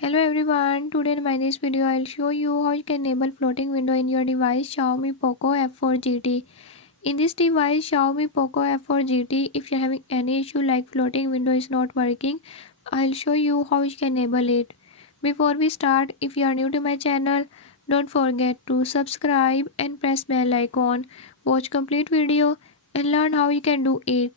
Hello everyone, today in my this video I'll show you how you can enable floating window in your device Xiaomi POCO F4 GT. In this device Xiaomi POCO F4 GT, if you're having any issue like floating window is not working, I'll show you how you can enable it. Before we start, if you are new to my channel, don't forget to subscribe and press bell icon. Watch complete video and learn how you can do it.